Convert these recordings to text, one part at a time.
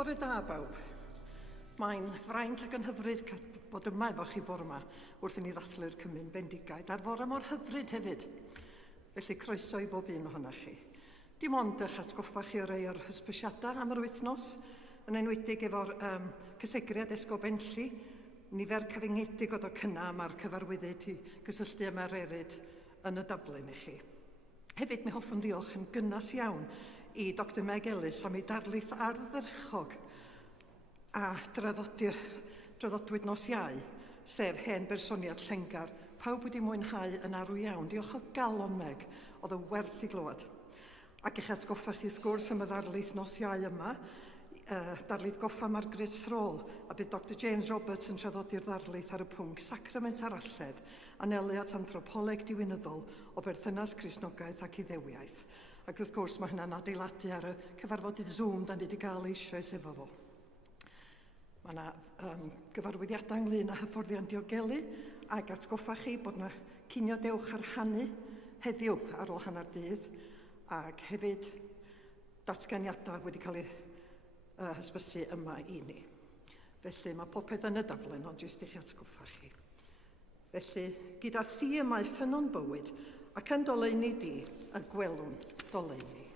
Bore da bawb. Mae'n fraint ac yn hyfryd bod yma efo chi bore yma wrth i ni ddathlu'r Cymun Bendigaid a'r fore mor hyfryd hefyd. Felly croeso i bob un ohonoch chi. Dim ond eich atgoffa chi o rei o'r hysbysiadau am yr wythnos, yn enwedig efo'r cysegriad esgobenlli, nifer cyfyngedig o cynna am ar cyfarwyddyd i gysylltu yma'r eryd yn y daflen i chi. Hefyd, mi hoffwn ddiolch yn gynnas iawn i Dr Meg Ellis am ei darlith ardderchog a draddodwyd nos Iau, sef hen bersoniad Llengar. Pawb wedi mwynhau yn arw iawn. Diolch o galon, Meg, oedd y werth i glywed. Ac eich atgoffa chi wrth gwrs am y ddarlith nos Iau yma, darlith goffa Margaret Thrall, a bydd Dr James Roberts yn traddodi'r ddarlith ar y pwnc Sacrament aralledd, anelu at anthropoleg diwinyddol o berthynas Cristnogaeth ac Iddewiaeth. Ac wrth gwrs mae hynna'n adeiladu ar y cyfarfodydd Zoom da ni wedi cael eisoes efo fo. Mae yna gyfarwyddiadau ynglyn â hyfforddiant diogelu ac atgoffa chi bod yna cinio dewch ar rhannu heddiw ar ôl hanner dydd ac hefyd datganiadau wedi cael eu hysbysu yma i ni. Felly mae popeth yn y daflen, ond jyst i'ch atgoffa chi. Felly, gyda'r themau ffynon bywyd ac yn doleuni di y gwelwn doleuni.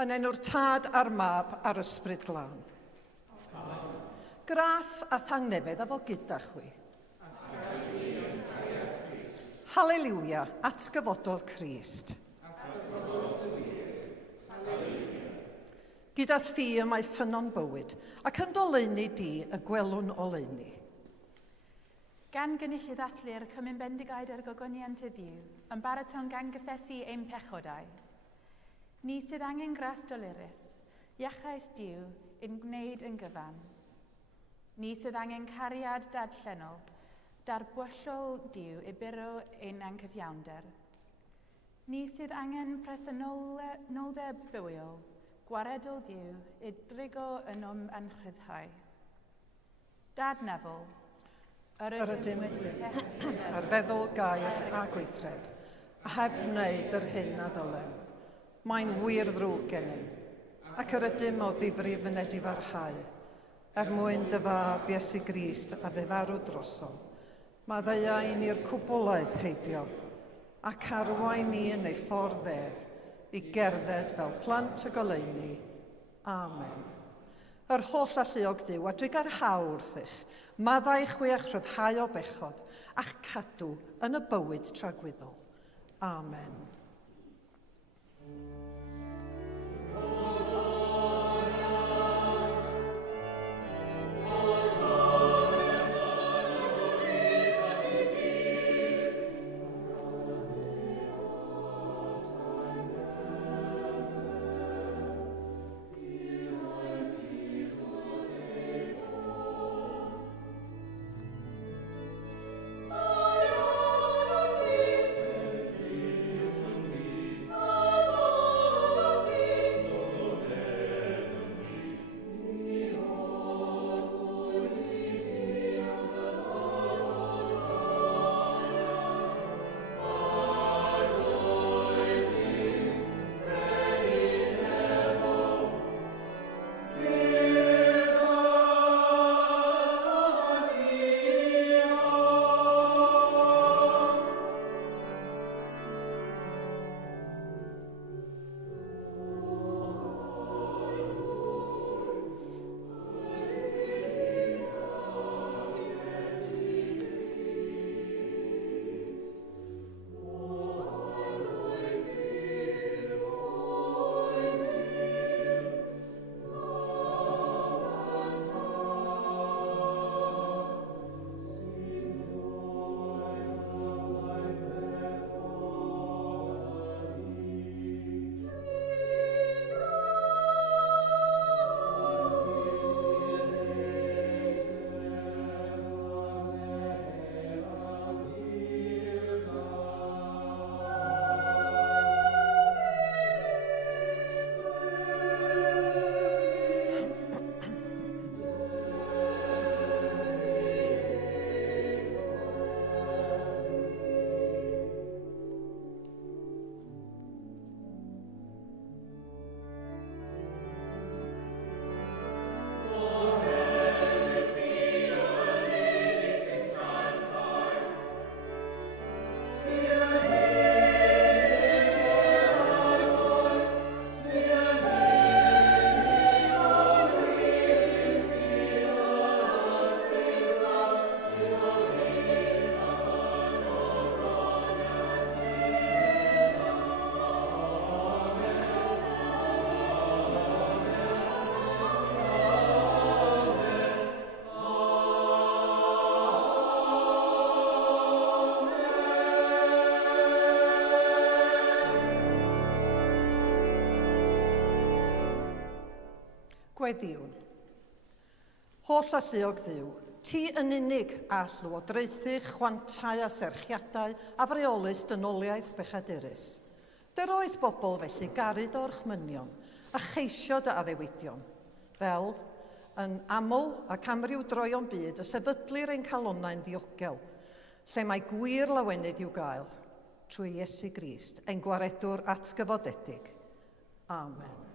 Yn enw'r Tad a'r Mab a'r Ysbryd Glân. Gras a thangnefedd a fo gyda chwi. Hallelujah, atgyfododd Crist. Gyda thi y mae ffynon bywyd, ac yn doleuni di y gwelwn oleuni. Gan gynullu ddathlu'r Cymun Bendigaid ar gogoniant y ddiw, yn baraton gan gyffesu ein pechodau. Ni sydd angen gras dolurus, iachais diw yn gwneud yn gyfan. Ni sydd angen cariad dadllenol, darbwyllol diw i buro ein anghyfiawnder. Ni sydd angen presenoldeb bywiol, gwaredol diw i drigo yn anchryddhau. Dad Nefel, yr ydym wedi ar feddwl gair a gweithred, a heb wneud yr hyn a ddylen. Mae'n wir ddrwg gennym, ac yr ydym o ddifrif yn edi farhau, mwyn dy fab Iesu Grist a fe farw drosom. Maddeuai ni'r cwbwlaeth heibio, ac arwain ni yn ei ffordd i gerdded fel plant y goleuni. Amen. Yr holl alluog Dduw, a drig ar hawr wrthych, maddau chwiach rhyddhau o bechod, a'ch cadw yn y bywyd tragwyddol. Amen. Gweddiwn. Holl alluog Dduw, ti yn unig a llywodraethu chwantau a serchiadau a freolus dynoliaeth bechadurus. Der oedd bobl felly garid o'r chmynion a cheisio dy addewidion, fel yn aml ac amryw droion byd y sefydlir ein calonnau'n ddiogel, lle mae gwir lawenydd i'w gael trwy Iesu Grist, ein gwaredwr atgyfodedig. Amen. Amen.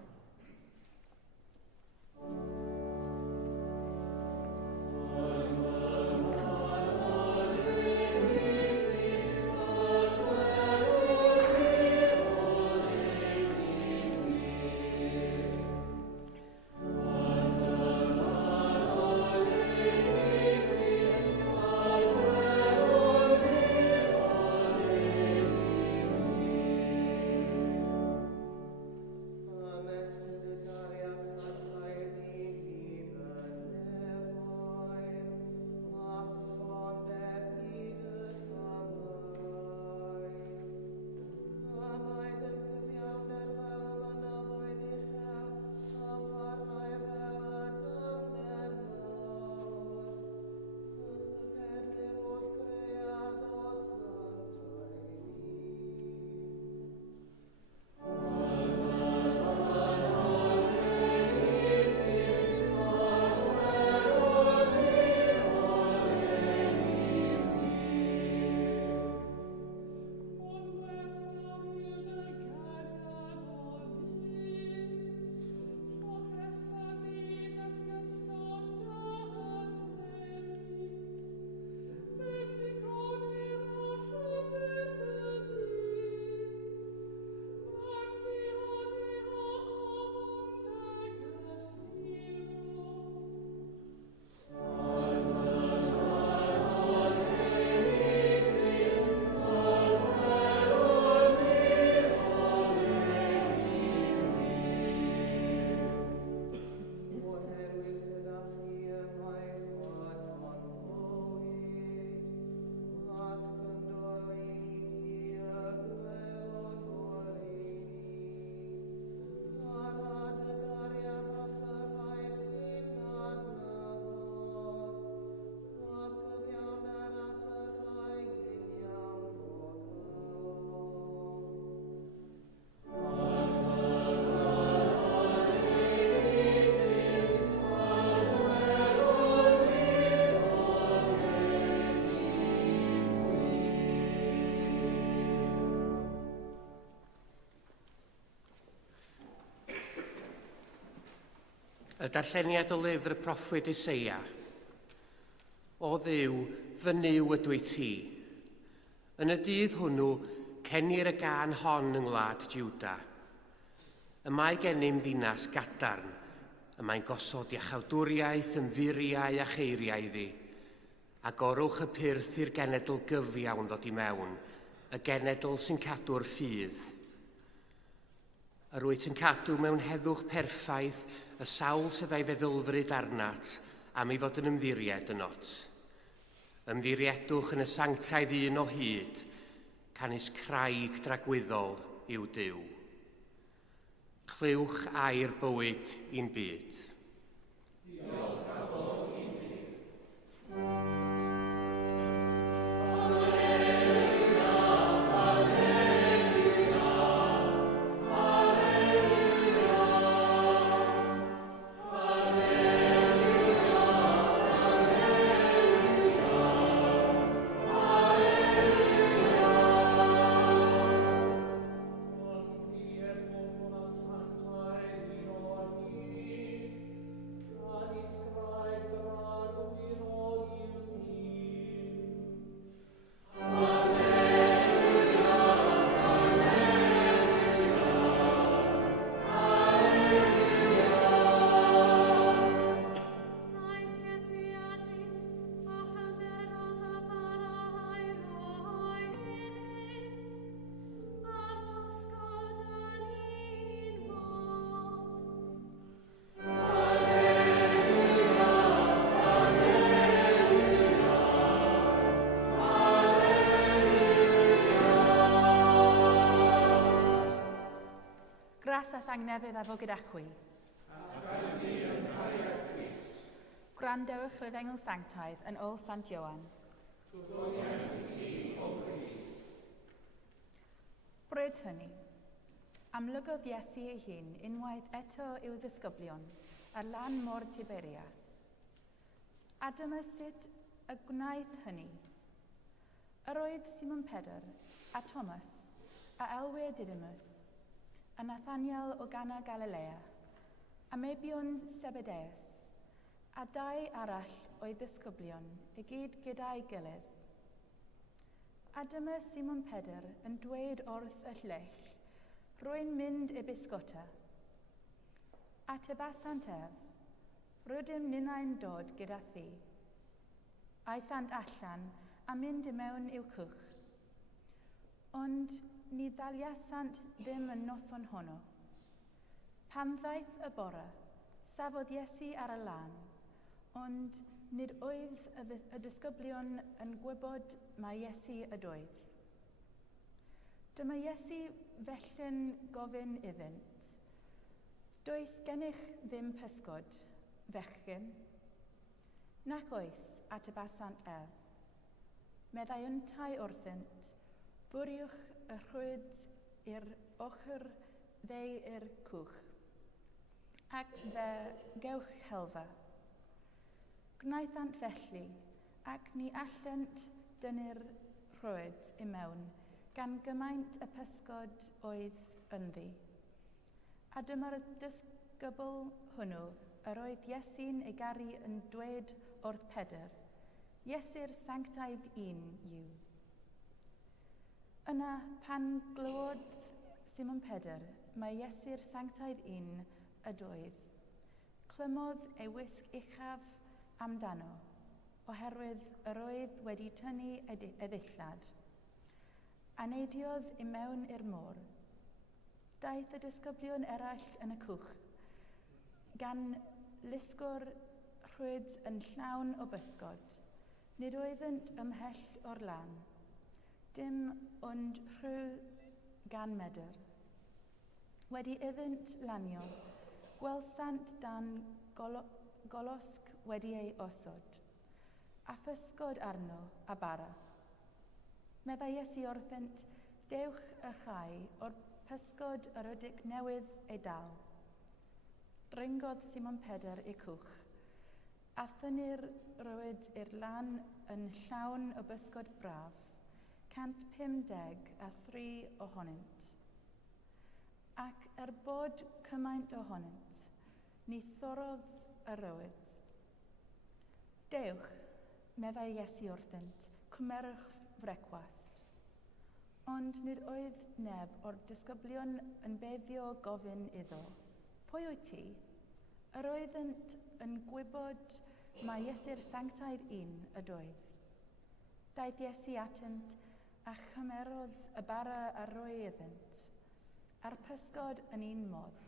Y darlleniad o lyfr y proffwyd Isaia. O Dduw, fy niw ydw i ti. Yn y dydd hwnnw, cenir y gân hon yng ngwlad Jiwda. Y mae gennym ddinas gadarn, y mae'n gosod iachawdwriaeth, ymddiriau a cheiriau iddi. A gorwch y pyrth i'r genedl gyfiawn ddod i mewn, y genedl sy'n cadw'r ffydd. Yr wyt yn cadw mewn heddwch perffaith y sawl sydd ei feddylfryd arnat am ei fod yn ymddiried yn ot. Ymddiriedwch yn y sanctaidd un o hyd, canis craig dragwyddol i'w Duw. Clywch air bywyd i'n byd. Gras a thangnefydd a fo gyda chwi. Gwrandewch yr Efengl Sanctaidd yn ôl Sant Ioan. Bryd hynny, amlygodd Iesu ei hun unwaith eto i'w ddisgyblion ar lan môr Tiberias. A dyma sut y gwnaeth hynny. Yr oedd Cymun Bendigaid a Thomas a elwe Didymus, a Nathaniel o Gana Galilea, a Mebion Zebedeus, a dau arall o'i ddisgyblion i gyd gyda'i gilydd. A dyma Cymun Bendigaid yn dweud wrth y lleill, rwy'n mynd i bysgota. A tebasant ef, rydym ninnau'n dod gyda thi. Aethant allan a mynd i mewn i'w cwch. Ond ni ddaliasant ddim yn noson honno. Pan ddaeth y bore, safodd Iesu ar y lan, ond nid oedd y disgyblion yn gwybod mae Iesu ydoedd. Dyma Iesu felly'n gofyn iddynt, does gennych ddim pysgod, fechgyn? Nac oes, atebasant ef. Meddai yntau wrthynt, bwriwch y rhwyd i'r ochr ddeu i'r cwch, ac fe gewch helfa. Gwnaethant felly, ac ni allent dynnu'r rhwyd i mewn, gan gymaint y pysgod oedd ynddi. A dyma'r disgybl hwnnw, yr oedd Iesu'n ei garu yn dweud wrth Pedr, Iesu'r sanctaidd un yw. Yna, pan glywod Cymun Bendigaid mae Iesu'r sanctaidd un ydoedd, clymodd ei wisg uchaf amdano, oherwydd yr oedd wedi tynnu ei ddillad, a neidiodd i mewn i'r môr. Daeth y disgyblion eraill yn y cwch, gan lusgo'r rhwyd yn llawn o bysgod, nid oeddent ymhell o'r lan, dim ond rhyw gan medr. Wedi iddynt lanio, gwelsant dan golosg wedi ei osod, a physgod arno a bara. Meddai Iesu wrthynt, dewch y chai o'r pysgod yr ydig newydd ei dal. Dringodd Cymun Bendigaid i cwch, a thynnu'r rhwyd i'r lan yn llawn o bysgod braf, 153 ohonynt. Ac bod cymaint ohonynt, Ni thorodd y rywyd. Dewch, meddai Iesu wrthynt, cymerwch frecwast. Ond nid oedd neb o'r disgyblion yn beddio gofyn iddo. Pwy wyt ti? Yr oeddent yn gwybod mae Iesu'r sanctaidd un y doedd. Daeth Iesu atynt a chymerodd y bara a roi iddynt, a'r pysgod yn un modd.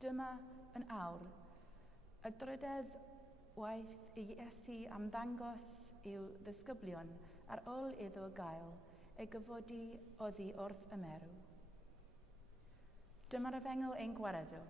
Dyma yn awr, y drydedd waith i Iesu am ddangos i'w ddisgyblion ar ôl iddo gael ei gyfodi oddi wrth y merw. Dyma'r efengil ein gwaredw.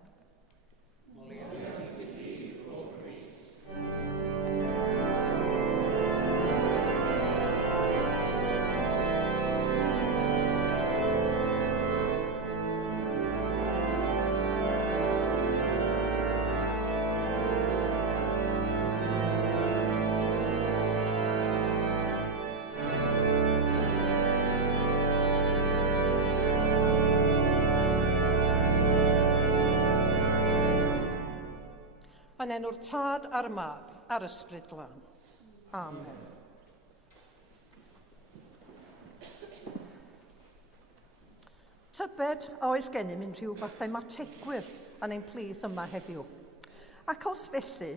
Yn enw'r Tad a'r Mab a'r Ysbryd Glân. Amen. Tybed a oes gennym unrhyw fathau mategwyr yn ein plith yma heddiw. Ac os felly,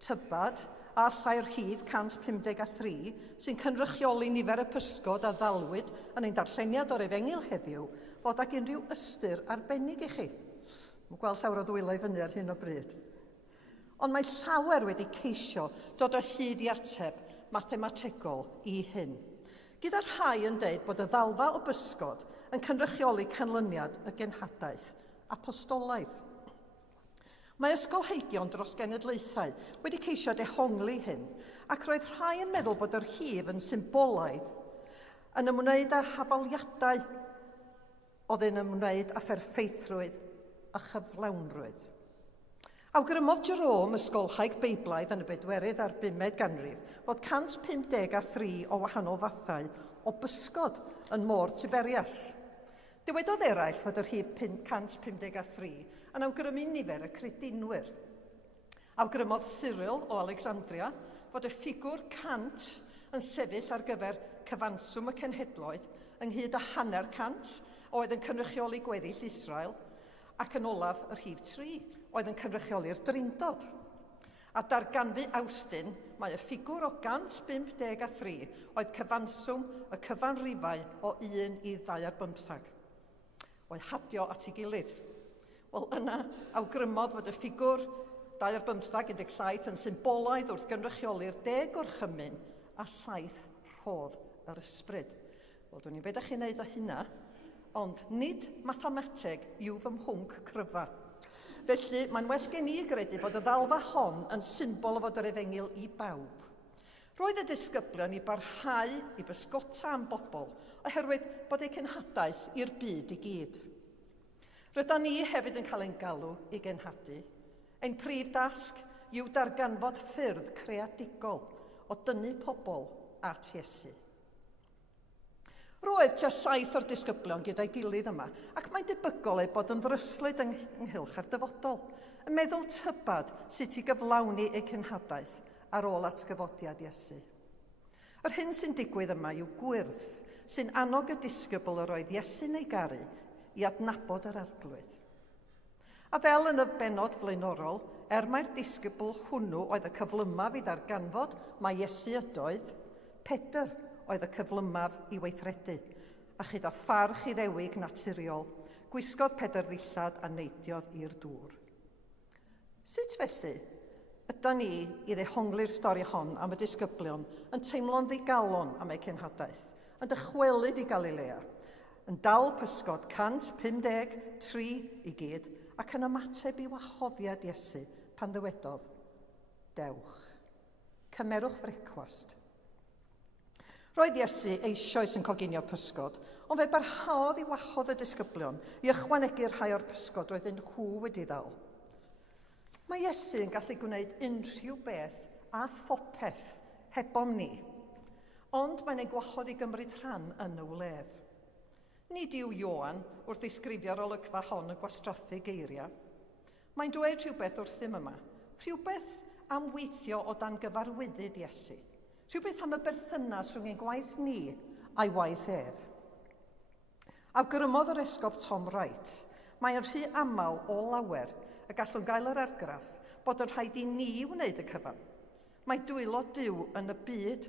tybad a allai'r rhif 153 sy'n cynrychioli nifer y pysgod a ddalwyd yn ein darlleniad o'r efengil heddiw fod ag unrhyw ystyr arbennig i chi. Mae'n gweld llawer o ddwylo i fyny ar hyn o bryd. Ond mae llawer wedi ceisio dod o hyd i ateb mathemategol i hyn. Gyda'r rhai yn deud bod y ddalfa o bysgod yn cynrychioli canlyniad y genhadaeth apostolaidd. Mae ysgolheigion dros genedlaethau wedi ceisio dehongli hyn, ac roedd rhai yn meddwl bod yr hif yn symbolaidd yn ymwneud â hafaliadau oedd yn ymwneud â pherffeithrwydd a chyflawnrwydd. Awgrymodd Jerome ysgolhaig Beiblaidd yn y 4th a'r 5th ganrif fod 153 o wahanol fathau o bysgod yn môr Tiberias. Dywedodd eraill fod yr hyd 153 yn awgrymu nifer y credinwyr. Awgrymodd Cyril o Alexandria fod y ffigwr 100 yn sefyll ar gyfer cyfanswm y cenhedloedd ynghyd â hanner 100 oedd yn cynrychioli gweddill Israel, ac yn olaf yr hyd 3 oedd yn cynrychioli'r drindod. A darganfu Awstyn, mae y ffigwr o 153 oedd cyfanswm y cyfanrifau o 1 i 25. Oedd hadio at ei gilydd. Wel, yna awgrymodd fod y ffigwr 25-17 yn symbolaidd wrth gynrychioli'r 10 gorchymyn a 7 rhodd yr ysbryd. Wel, dwi'n ni'n beth ydych chi'n neud o hynna, ond nid mathemateg yw fy mhwnc cryfa. Felly, mae'n well gen i gredu bod y ddalfa hon yn symbol o fod yr efengil i bawb. Roedd y disgyblion i barhau i bysgota am bobl, oherwydd bod eu cenhadaeth i'r byd i gyd. Rydan ni hefyd yn cael ein galw i genhadu. Ein prif dasg yw darganfod ffyrdd creadigol o dynnu pobl at Iesu. Roedd tua 7 o'r disgyblion gyda'i gilydd yma, ac mae'n debygol ei bod yn ddryslyd ynghylch ar dyfodol, yn meddwl tybad sut i gyflawni eu cenhadaeth ar ôl atgyfodiad Iesu. Yr hyn sy'n digwydd yma yw gwyrdd sy'n annog y disgybl yr oedd Iesu'n ei garu i adnabod yr arglwydd. A fel yn y benod flaenorol, mae'r disgybl hwnnw oedd y cyflymaf i ddarganfod mae Iesu ydoedd, Pedr oedd y cyflymaf i weithredu, a chyda pharch i ddewig naturiol, gwisgodd Pedr ddillad a neidiodd i'r dŵr. Sut felly, yda ni i ddehongli'r stori hon am y disgyblion yn teimlo'n ddigalon am eu cenhadaeth, yn dychwelyd i Galilea, yn dal pysgod 153 i gyd, ac yn ymateb i wahoddiad Iesu pan ddywedodd, dewch, cymerwch frecwast. Roedd Iesu eisoes yn coginio pysgod, ond fe barhaodd i wahodd y disgyblion i ychwanegu rhai o'r pysgod roedd yn nhw wedi ddal. Mae Iesu yn gallu gwneud unrhyw beth a phopeth hebom ni, ond mae'n ei gwahodd i gymryd rhan yn y wledd. Nid yw Ioan wrth ddisgrifio'r olygfa hon yn gwastraffu geiriau. Mae'n dweud rhywbeth wrthym yma, rhywbeth am weithio o dan gyfarwyddyd Iesu, rhywbeth am y berthynas rhwng ein gwaith ni a'i waith ef. Awgrymodd yr esgob Tom Wright, mae'n rhy aml o lawer y gallwn gael yr argraff bod yn rhaid i ni wneud y cyfan. Mae dwylo Duw yn y byd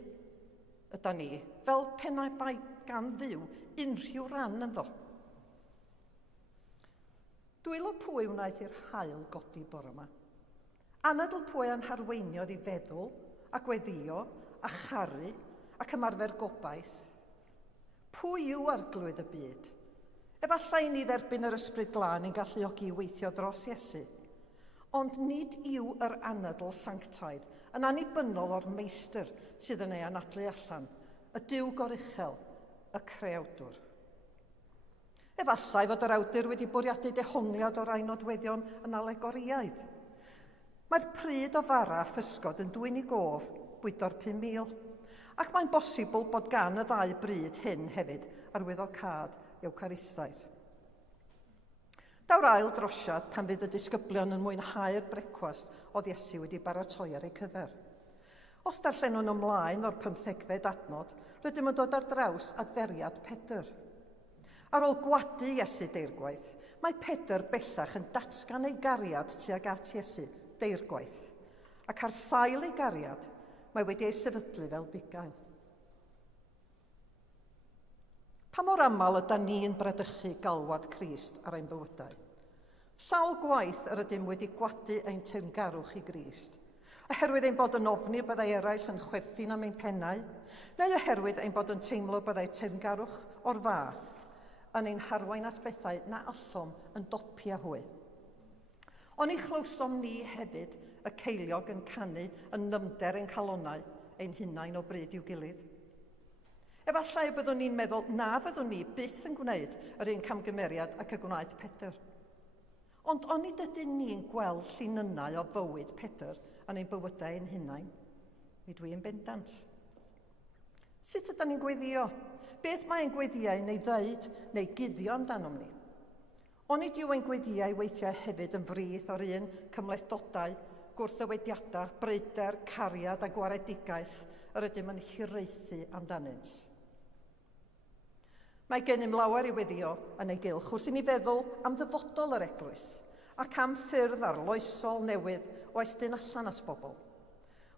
yda ni, fel pennau bai gan Dduw unrhyw ran ynddo. Dwylo pwy wnaeth i'r haul godi bore yma. Anadl pwy anharweiniodd i feddwl, a gweddio, a charu, ac ymarfer gobaith. Pwy yw arglwydd y byd? Efallai ni dderbyn yr ysbryd glân i'n galluogi weithio dros Iesu. Ond nid yw yr anadl sanctaidd yn annibynnol o'r meistr sydd yn ei anadlu allan, y Duw goruchel, y creawdwr. Efallai fod yr awdur wedi bwriadu dehongliad o'r ein nodweddion yn alegoriaidd. Mae'r pryd o fara a physgod yn dwyn i gof bwydo'r 5,000, ac mae'n bosibl bod gan y ddau bryd hyn hefyd arwyddocâd Ewcaristaidd. Daw'r ail drosiad pan fydd y disgyblion yn mwynhau'r brecwast oedd Iesu wedi baratoi ar ei cyfer. Os darllen nhw'n ymlaen o'r 15fed adnod, rydym yn dod ar draws adferiad Pedr. Ar ôl gwadu Iesu deirgwaith, mae Pedr bellach yn datgan ei gariad tuag at Iesu deirgwaith, ac ar sail ei gariad, mae wedi ei sefydlu fel bugail. Pa mor aml yda ni'n bradychu galwad Crist ar ein bywydau? Sawl gwaith yr ydym wedi gwadu ein teyrngarwch i Grist, oherwydd ein bod yn ofni byddai eraill yn chwerthin am ein pennau, neu oherwydd ein bod yn teimlo byddai teyrngarwch o'r fath yn ein harwain at bethau na allom yn dopi a hwy. Ond ei chlywsom ni hefyd y ceiliog yn canu yn nymder ein calonnau ein hunain o bryd i'w gilydd. Efallai byddwn ni'n meddwl na fyddwn ni byth yn gwneud yr un camgymeriad ac y gwnaeth Pedr. Ond onid ydyn ni'n gweld llinynau o fywyd Pedr yn ein bywydau ein hunain? Mi dwi'n bendant. Sut ydyn ni'n gweddio? Beth mae ein gweddiau neu ddeud neu guddio amdanom ni? Onid yw ein gweddiau weithiau hefyd yn frith o'r un cymlethdodau, gwrthywediadau, breider, cariad a gwaredigaeth yr ydym yn hiraethu amdanynt. Mae gennym lawer i weddio yn ei gylch wrth i ni feddwl am ddyfodol yr eglwys ac am ffyrdd arloesol newydd o estyn allan as bobl.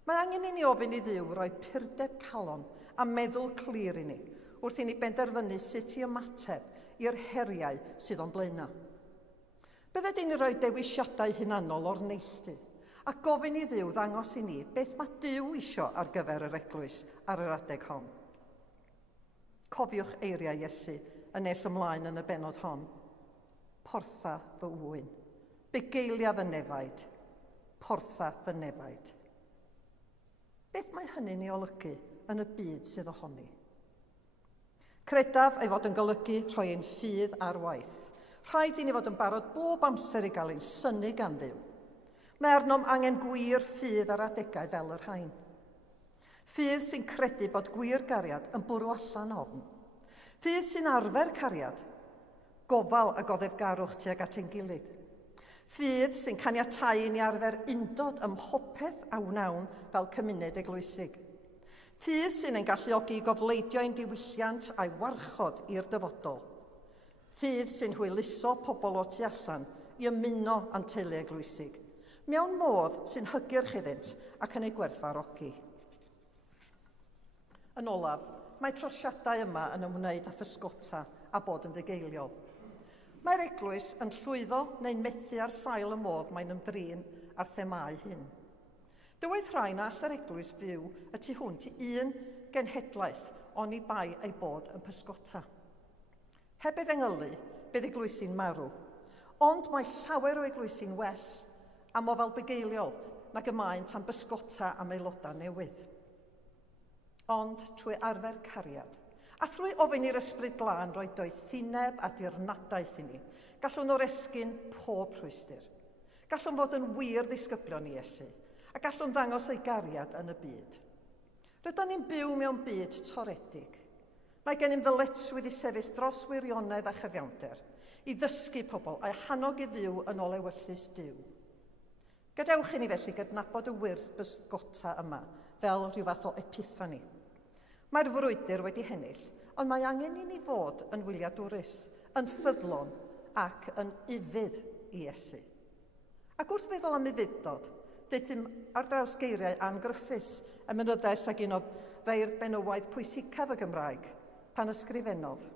Mae angen i ni ofyn i Dduw roi purdeb calon a meddwl clir i ni wrth i ni benderfynu sut i ymateb i'r heriau sydd o'n blaenau. Bydde di ni roi dewisiadau hunanol o'r neilltu a gofyn i Dduw ddangos i ni beth mae Duw isio ar gyfer yr eglwys ar yr adeg hon. Cofiwch eiriau Iesu yn nes ymlaen yn y benod hon. Portha fy wyn, bugeilia fy nefaid, portha fy nefaid. Beth mae hynny'n ei olygu yn y byd sydd ohoni? Credaf ei fod yn golygu rhoi ein ffydd ar waith. Rhaid i ni fod yn barod bob amser i gael ein synnu gan Dduw. Mae arnom angen gwir ffydd ar adegau fel yr rhain. Ffydd sy'n credu bod gwir gariad yn bwrw allan ofn. Ffydd sy'n arfer cariad, gofal a goddefgarwch tuag at ein gilydd. Ffydd sy'n caniatáu i ni arfer undod ym mhopeth a wnawn fel cymuned eglwysig. Ffydd sy'n ein galluogi i gofleidio ein diwylliant a'i warchod i'r dyfodol. Ffydd sy'n hwyluso pobl o tu allan i ymuno a'n teulu eglwysig, mewn modd sy'n hygyrch iddynt ac yn ei gwerthfawrogi. Yn olaf, mae trosiadau yma yn ymwneud â physgota a bod yn fugeiliol. Mae'r eglwys yn llwyddo neu'n methu ar sail y modd mae'n ymdrin ar themau hyn. Dywed rhain all yr eglwys fyw y tu hwnt i un genhedlaeth oni bai ei bod yn pysgota. Heb efengylu, bydd eglwysi'n marw, ond mae llawer o eglwysi'n well am o fel bugeiliol nag y maent am bysgota am aelodau newydd. Ond trwy arfer cariad, a trwy ofyn i'r ysbryd glân roi doethineb a dirnadaeth i ni, gallwn o'r esgyn pob rhwystyr. Gallwn fod yn wir ddisgyblion i Iesu, a gallwn ddangos ei gariad yn y byd. Rydyn ni'n byw mewn byd toredig. Mae gennym ddyletswydd i sefyll dros wirionedd a chyfiawnder, i ddysgu pobl a'i hannog i fyw yn ôl ewyllus Duw. Gadewch i ni felly gydnabod y wyrth bysgota yma fel rhyw fath o epiffani. Mae'r frwydr wedi hennill, ond mae angen i ni fod yn wyliadwrus, yn ffyddlon ac yn ufudd i Iesu. Ac wrth feddwl am ufuddod, deutum ar draws geiriau angryffus emynyddus ag un o feirdd benywaidd pwysicaf y Gymraeg pan ysgrifennodd.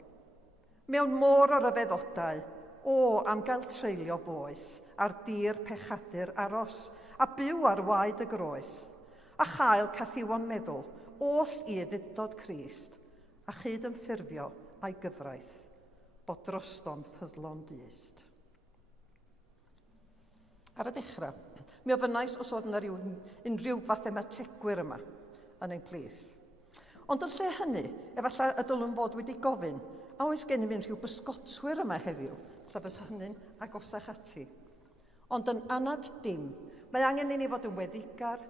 Mewn môr o ryfeddodau, am gael treulio boes ar dir pechadur aros a byw ar waed y groes, a chael cathiwon meddwl oll i ufuddod Crist a chyd yn ffurfio a'i gyfraith, bod drosto'n ffyddlon dyst. Ar y dechrau, mi ofynnais os oedd yna unrhyw fathemategwyr yma yn ein plith. Ond yn lle hynny, efallai y dylwn fod wedi gofyn, a oes gen i fi'n rhyw bysgotwyr yma heddiw, lle fys hynny'n agosach ati. Ond yn anad dim, mae angen i ni fod yn weddigar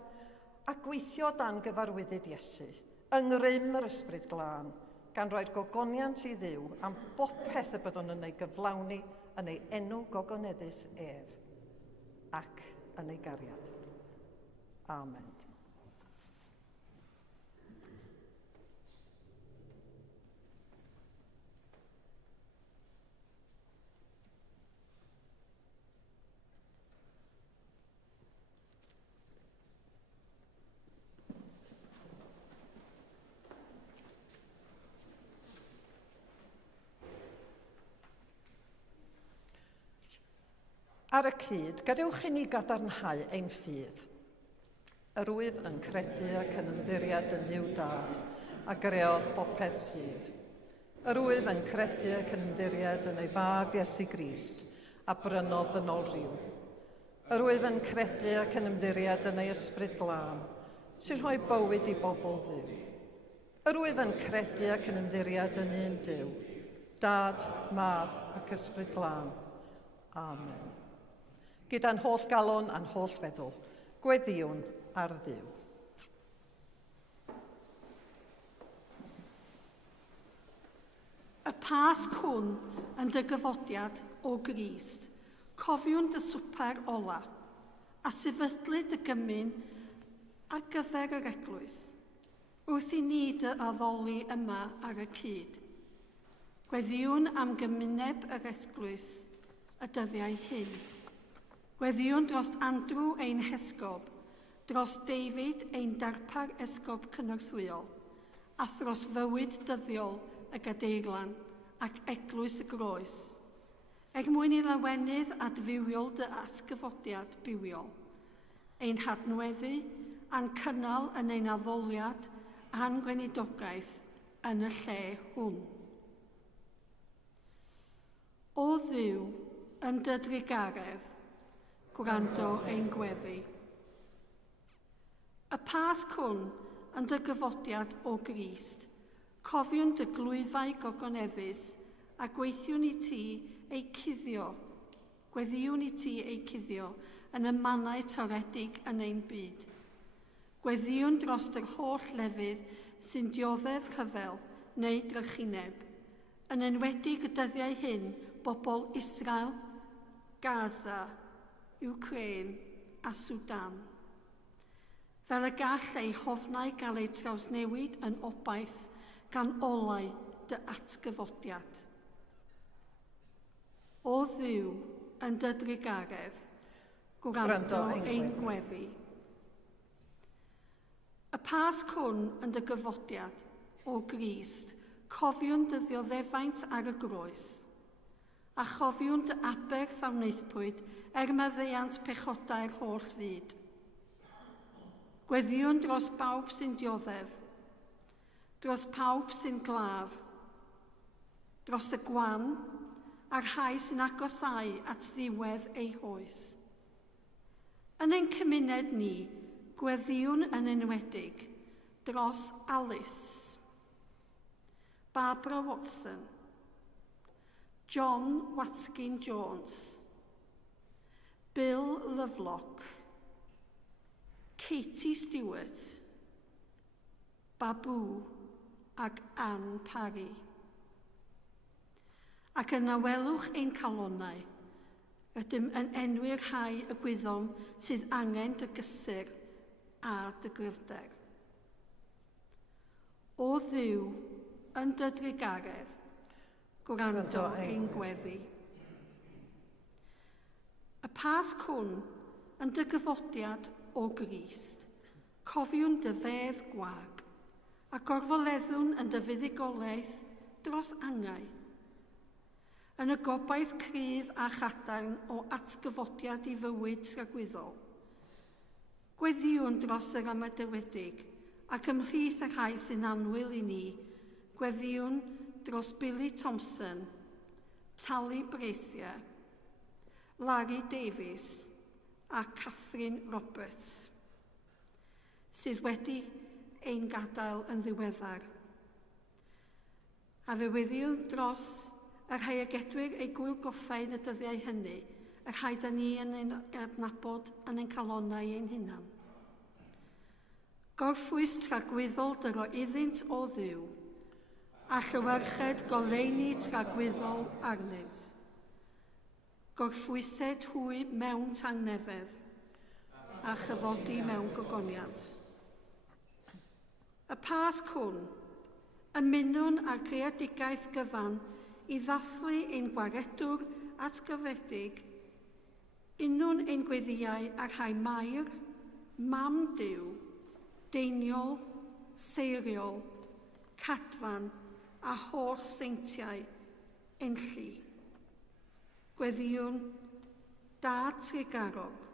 a gweithio dan gyfarwyddyd Iesu, yng ngrym yr ysbryd glân, gan roi'r gogoniant i Dduw am bopeth y byddwn yn ei gyflawni yn ei enw gogoneddus ef, ac yn ei gariad. Amen. Ar y cyd, gadewch i ni gadarnhau ein ffydd. Yr wyf yn credu ac yn ymddiried yn Dduw dad, a greodd bopeth sydd. Yr wyf yn credu ac yn ymddiried yn ei fab Iesu Grist, a brynodd yn ôl rhyw. Yr wyf yn credu ac yn ymddiried yn ei ysbryd glân, sy'n rhoi bywyd i bobl Dduw. Yr wyf yn credu ac yn ymddiried yn un Duw, dad, mab ac ysbryd glân. Amen. Gyda'n holl galon a'n holl feddwl, gweddiwn ar Dduw. Y Pasg hwn yn dy gyfodiad o Grist, cofiwn dy swper ola, a sefydlu dy gymyn ar gyfer yr eglwys, wrth i ni dy addoli yma ar y cyd. Gweddiwn am gymuneb yr eglwys y dyddiau hyn. Gweddiwn dros Andrew ein hesgob, dros David ein darpar esgob cynorthwyol, a thros fywyd dyddiol y gadeiglan ac eglwys y groes, mwyn i lawenydd adfywiol dy atgyfodiad bywiol, ein hadnweddu a'n cynnal yn ein addoliad a'n gweinidogaeth yn y lle hwn. O Dduw yn dy drigaredd, gwrando ein gweddi. Y Pasg hwn yn dy gyfodiad o Grist, cofiwn dy glwyfau gogoneddus a gweithiwn i ti ei cuddio, gweddiwn i ti ei cuddio yn y mannau toredig yn ein byd. Gweddiwn dros yr holl lefydd sy'n dioddef rhyfel neu drychineb, yn enwedig y dyddiau hyn bobl Israel, Gaza, Ukraine a Sudan. Fel y gall ei hofnau gael ei trawsnewid yn obaith gan olau dy atgyfodiad. O Dduw yn dy drigaredd, gwrando ein gweddi. Y Pasg hwn yn dy gyfodiad o Grist, cofiwn dy ddioddefaint ar y groes, a chofiwn dy aberth a wneithpwyd maddeuant pechodau'r holl fyd. Gweddiwn dros bawb sy'n dioddef, dros pawb sy'n glaf, dros y gwan a'r rhai sy'n agosau at ddiwedd ei hoes. Yn ein cymuned ni, gweddiwn yn enwedig dros Alice, Barbara Watson, John Watkin Jones, Bill Lovelock, Katie Stewart, Babu ac Anne Parry. Ac yna welwch ein calonnau, Ydym yn enwi'r rhai y gwyddom sydd angen dy gysur a dy gryfder. O Dduw, yn dy drigaredd, gwrando ein gweddi. Y Pasg hwn yn dy gyfodiad o Grist, cofiwn dy fedd gwag, a gorfoleddwn yn dy fuddugoliaeth dros angau. Yn y gobaith cryf a chadarn o atgyfodiad i fywyd tragwyddol. Gweddiwn dros yr ymadewedig ac ymhlith y rhai sy'n anwyl i ni, gweddiwn dros Billy Thompson, Tali Breisia, Larry Davies a Catherine Roberts, sydd wedi ein gadael yn ddiweddar. A fe weddiwn dros y rhai agedwyr ei gwyl goffau yn y dyddiau hynny, y rhai da ni yn ein adnabod yn ein calonnau ein hunan. Gorffwys tragwyddol dyro iddynt o Dduw, a llywyrched goleuni tragwyddol arnynt. Gorffwysed hwy mewn tangnefedd, a chyfodi mewn gogoniant. Y Pasg hwn, ymunwn â'r greadigaeth gyfan i ddathlu ein gwaredwr atgyfedig, unwn ein gweddiau a rhai mair, mam Duw, deiniol, seiriol, cadfan a holl seintiau enlli. Gweddiwn dad trigarog,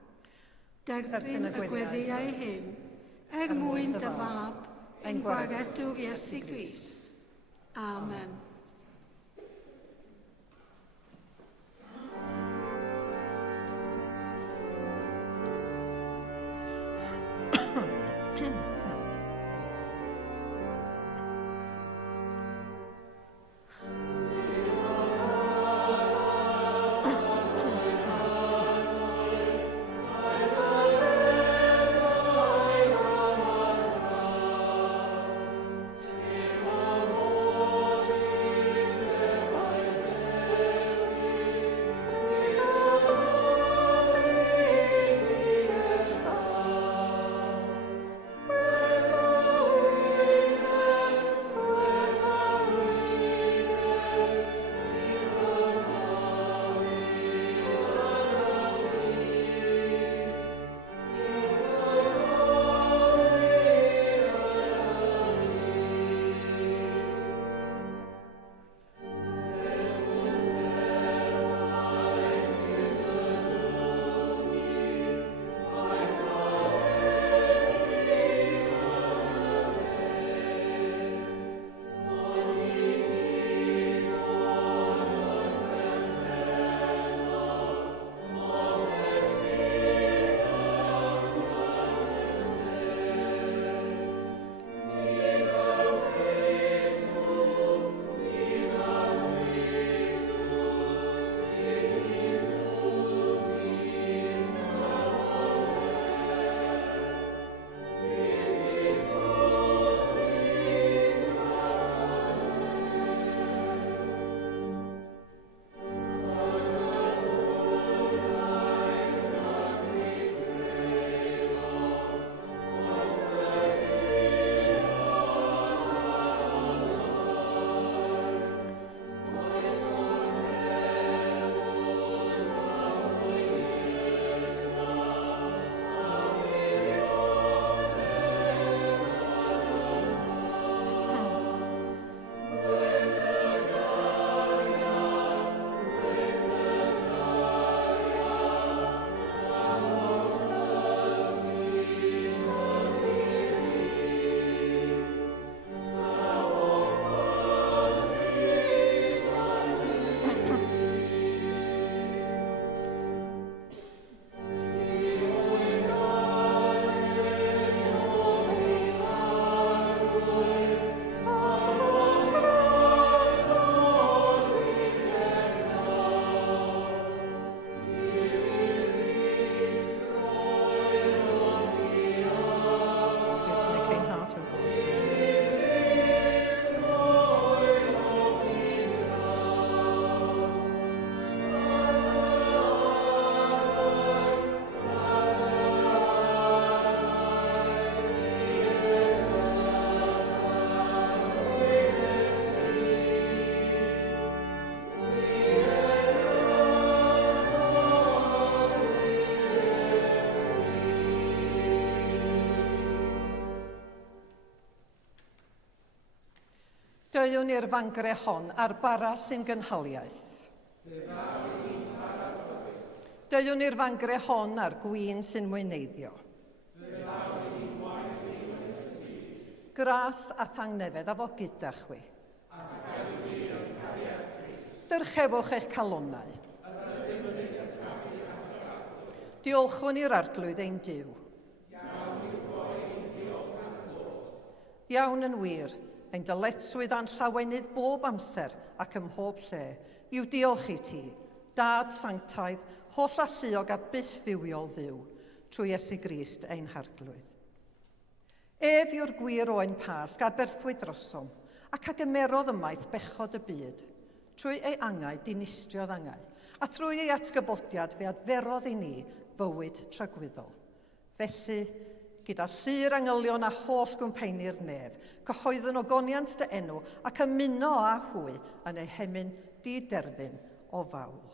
derbyn y gweddiau hyn, mwyn dy fab ein gwaredwr Iesu Grist. Amen. Deuwn i'r fangre hon ar bara sy'n gynhaliaeth. Deuwn i'r fangre hon ar gwyn sy'n mwyneiddio. Gras a thangnefedd a fo gyda chwi. Dyrchefwch eich calonnau. Diolchwn i'r arglwydd ein Duw. Iawn yn wir, ein dyletswydd a'n llawenydd bob amser ac ym mhob lle, i'w diolch i ti, Dad sanctaidd, holl alluog a byth fywiol ddiw, trwy Iesu Grist ein harglwydd. Ef yw'r gwir o ein Pasg a berthwyd drosom, ac a gymerodd ymaith bechod y byd, trwy ei angau dinistriodd angau, a trwy ei atgybodiad fe adferodd i ni fywyd tragwyddol. Felly, gyda llyr angylion a holl gwmpeni'r nef, cyhoeddwn ogoniant dy enw ac ymuno a hwy yn ei hemyn di-derfyn o fawl.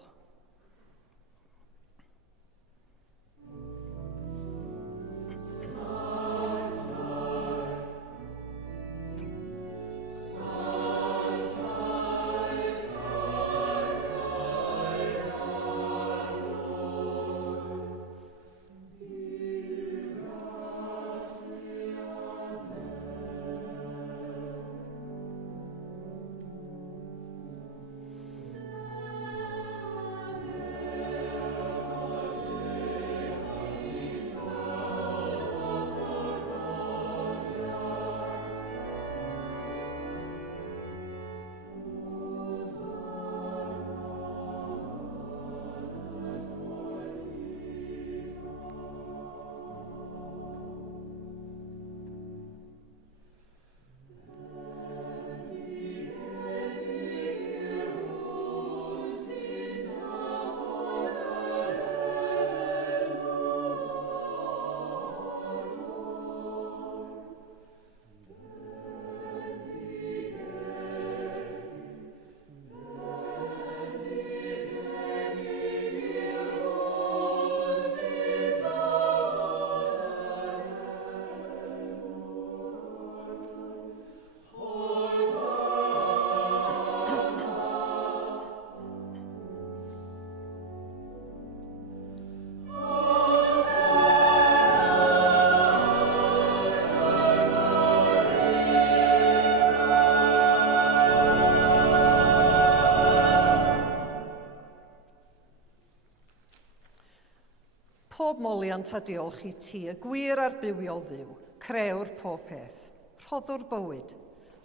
Pob moliant a diolch i ti, y gwir a'r bywiol ddiw, crewr pob peth, rhoddwr bywyd,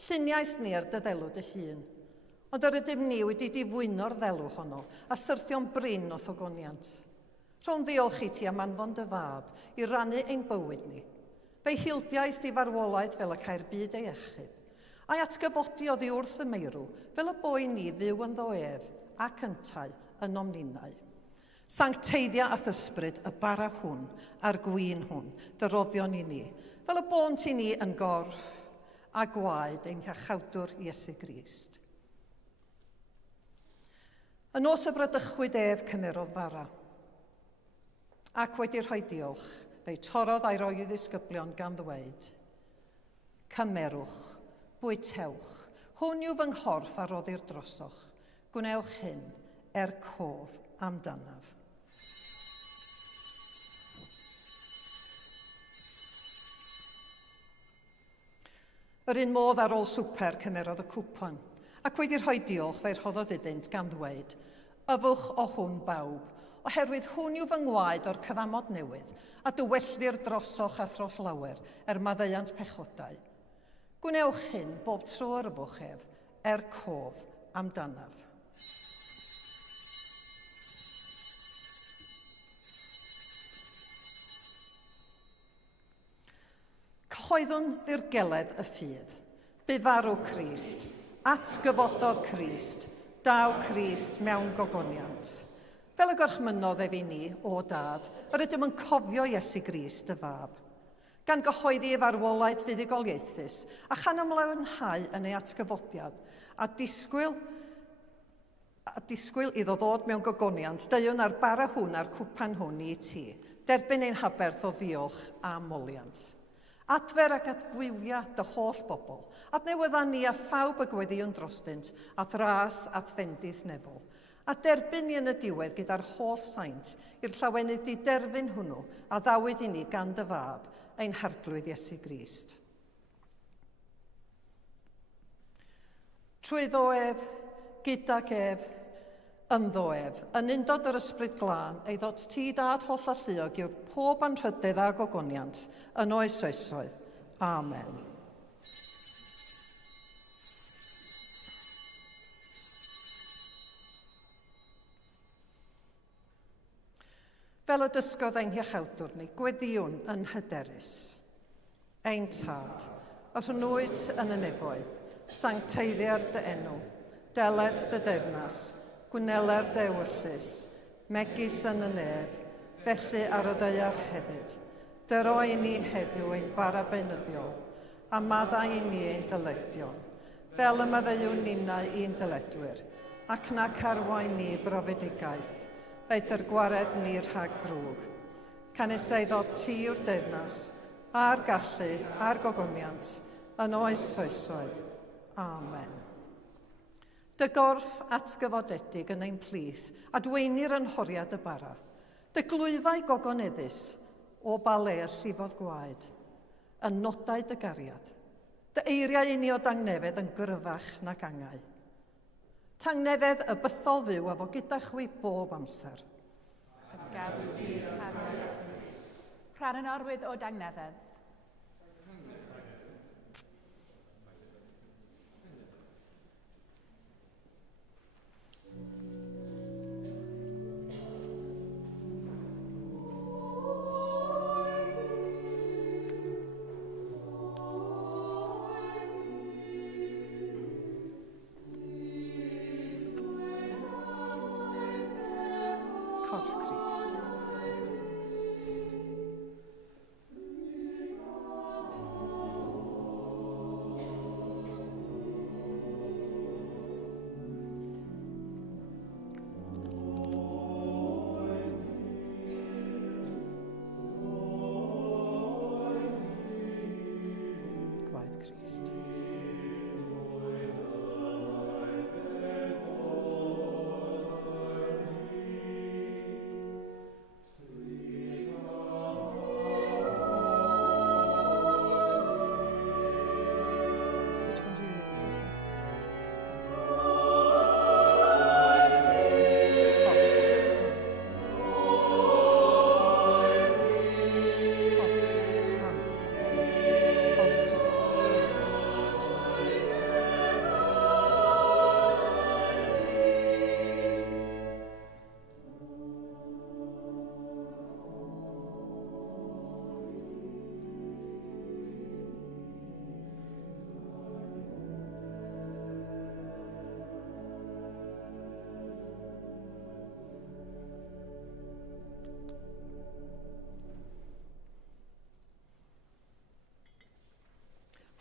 lluniais ni ar dy ddelw dy hun. Ond yr ydym ni wedi difwyno'r ddelw honno a syrthio'n brin o thogoniant. Rho'n ddiolch i ti am anfon dy fab i rannu ein bywyd ni. Fe'i hildiais di farwolaeth fel y cair byd ei echyd, a'i atgyfodi oddi wrth y meirw fel y boi ni fyw yn ddoef ac yntau yn omninau. Sancteiddia a thysbryd y bara hwn a'r gwyn hwn, dyroddion i ni, fel y bont i ni yn gorff a gwaed ein hiachawdwr Iesu Grist. Yn nos y bradychwyd ef cymerodd bara, ac wedi rhoi diolch, fe'i torodd a'i roi i ddisgyblion gan ddweud, cymerwch, bwytewch, hwn yw fy nghorff a roddir drosoch, gwnewch hyn cof amdanaf. Yr un modd ar ôl swper cymerodd y cwpan, ac wedi rhoi diolch fe'i rhoddodd iddynt gan ddweud, yfwch o hwn bawb, oherwydd hwn yw fy ngwaed o'r cyfamod newydd, a dywelldir drosoch a thros lawer maddeuant pechodau. Gwnewch hyn bob tro ar y bwchef, cof amdanaf. Cyhoeddwn ddirgeledd y ffydd, bu farw Crist, atgyfododd Crist, daw Crist mewn gogoniant. Fel y gorchmynodd ef i ni, o Dad, yr ydym yn cofio Iesu Grist y fab, gan gyhoeddi ei farwolaeth fuddugoliaethus a chanamlaenhau yn ei atgyfodiad a disgwyl iddo ddod mewn gogoniant, deuwn ar bara hwn a'r cwpan hwn i ti, derbyn ein haberth o ddiolch a moliant. Adfer ac adfywia dy holl bobl, adnewydda ni a phawb y gweddion drostynt, a thras a ffendith nefol. A derbyn ni yn y diwedd gyda'r holl saint, i'r llawenydd di derfyn hwnnw, a ddawyd i ni gan dy fab, ein harglwydd Iesu Grist. Trwy ef, gydag ef, ynddo ef, yn undod yr ysbryd glân, ei ddod ti dad holl a lluog yw'r pob anrhydedd a gogoniant, yn oes oesoedd. Amen. Fel y dysgodd ein hiachawdwr ni, gweddiwn yn hyderus. Ein tad, a rhynwyd yn y nefoedd, sancteiddiar dy enw, deled dy deyrnas, gwyneler dy ewyllus, megis yn y nef, felly ar y ddeiar hefyd. Dyro i ni heddiw ein bara benyddiol, a maddau i ni ein dyledion, fel y maddeuwn ninnau i'n dyledwyr, ac nac arwain ni brofedigaeth, eith yr gwared ni rhag drwg. Canis ei ddod ti yw'r deyrnas, a'r gallu, a'r gogoniant, yn oes oesoedd. Amen. Dy gorff atgyfodedig yn ein plith, a dweinir yn horiad y bara. Dy glwyfau gogoneddus, o bale'r llifodd gwaed, yn nodau dy gariad. Dy eiriau i ni o dangnefedd yn gryfach nag angau. Tangnefedd y bythol fyw a fo gyda chwi bob amser. Gadw di arwydd. Rhan yn arwydd o dangnefedd. Corff Crist. Gwaed Crist.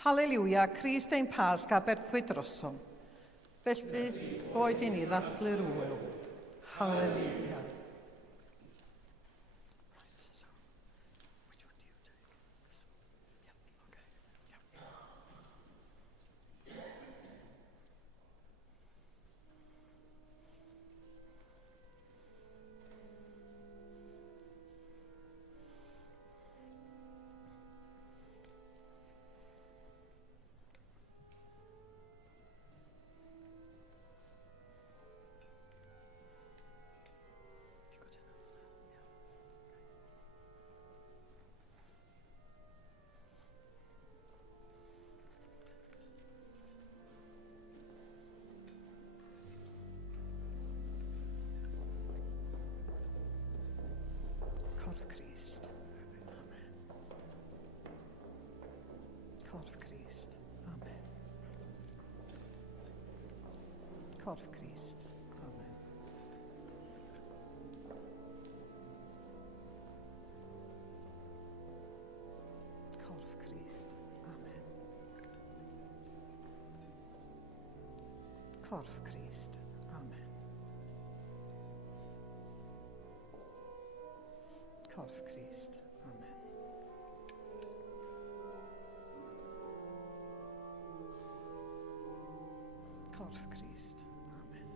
Halleluia, Crist ein Pasg a berthwyd drosom. Felly, boed i ni ddathlu'r wyl. Halleluia. Corff Crist. Amen. Corff Crist. Amen. Corff Crist. Amen. Corff Crist. Amen. Corff Crist. Amen. Corff Crist. Amen. Corff Crist. Amen.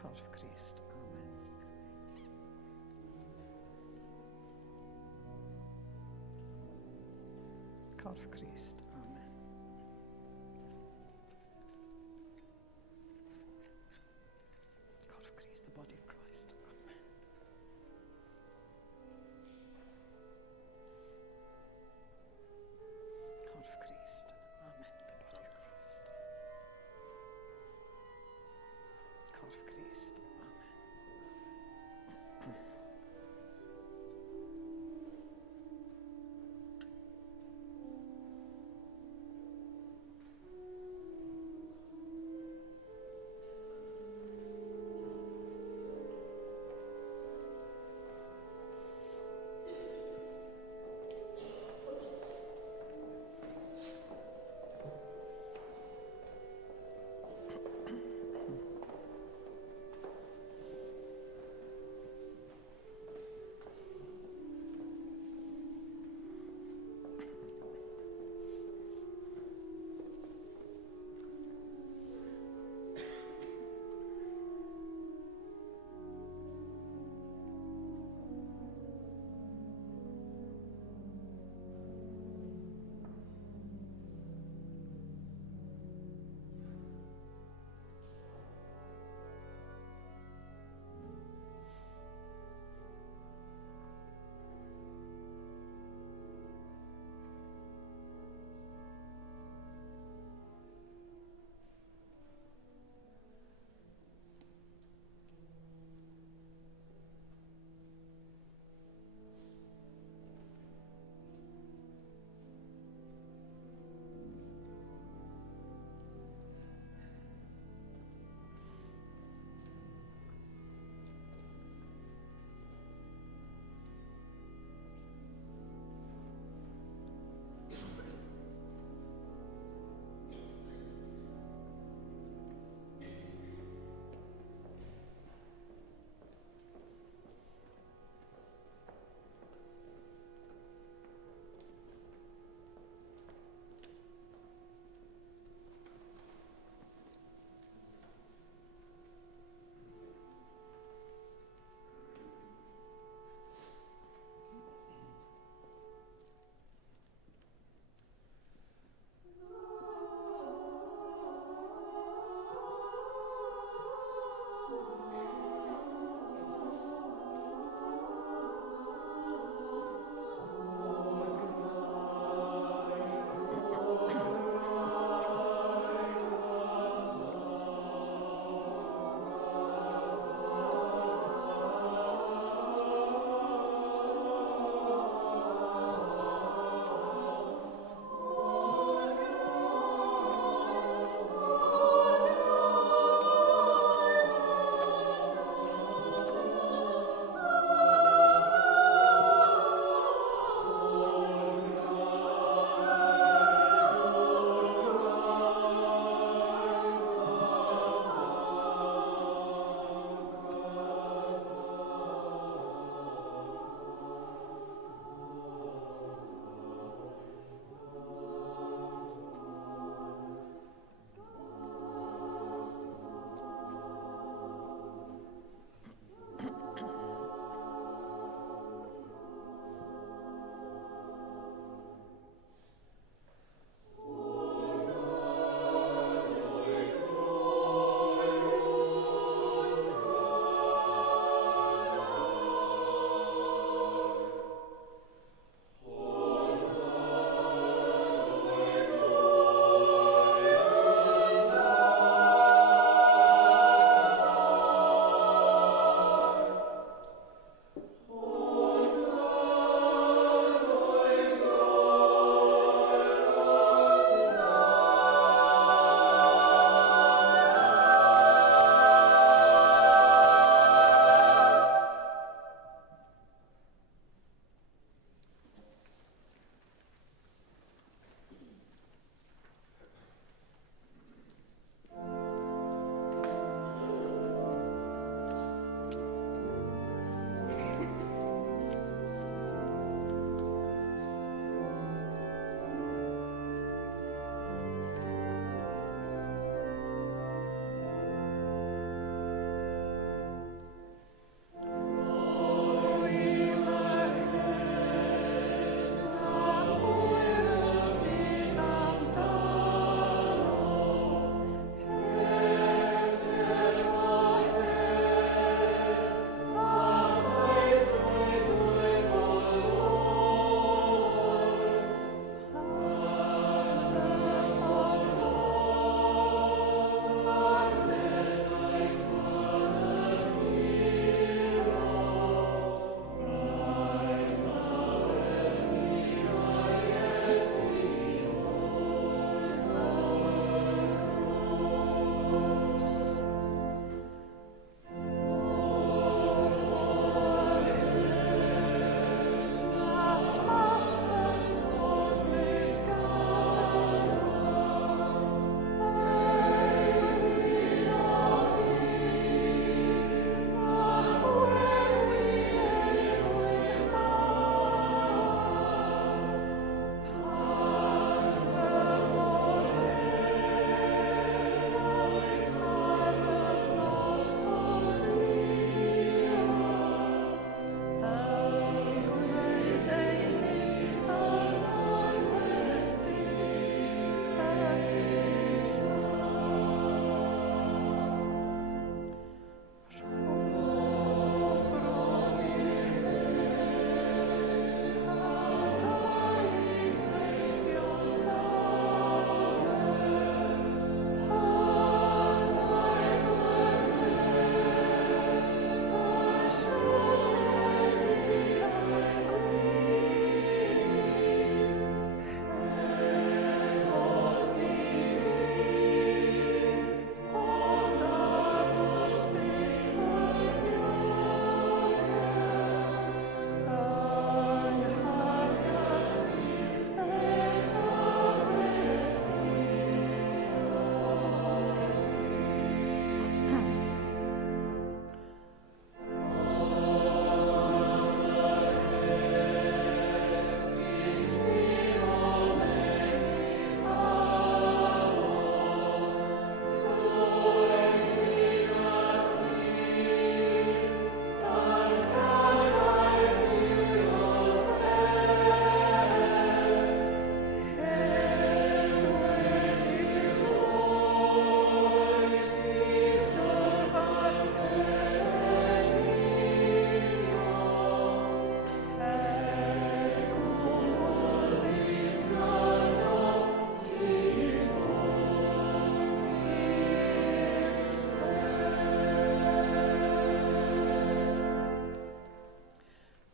Corff Crist. Amen. Corff Crist. Amen. Corff Crist, the body of Christ. Amen. Corff Crist. Amen. The body of Christ. Corff Crist. Amen.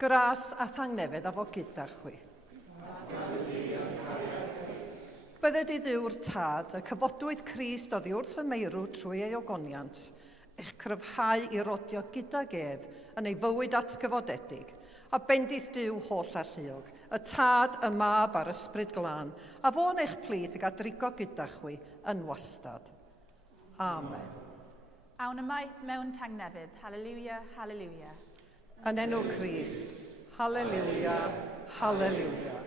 Gras a thangnefedd a fo gyda chwi. Bydded i ddiw'r tad, y cyfodwyd Crist oddi wrth y meirw trwy ei ogoniant, eich cryfhau i rodio gyda gef yn ei fywyd atgyfodedig, a bendith Duw holl a lluog, y tad, y mab a'r ysbryd glân, a fo'n eich plith i gadrigo gyda chwi yn wastad. Amen. Awn ymaith mewn tangnefydd. Hallelujah, hallelujah. Yn enw Crist, hallelujah, hallelujah.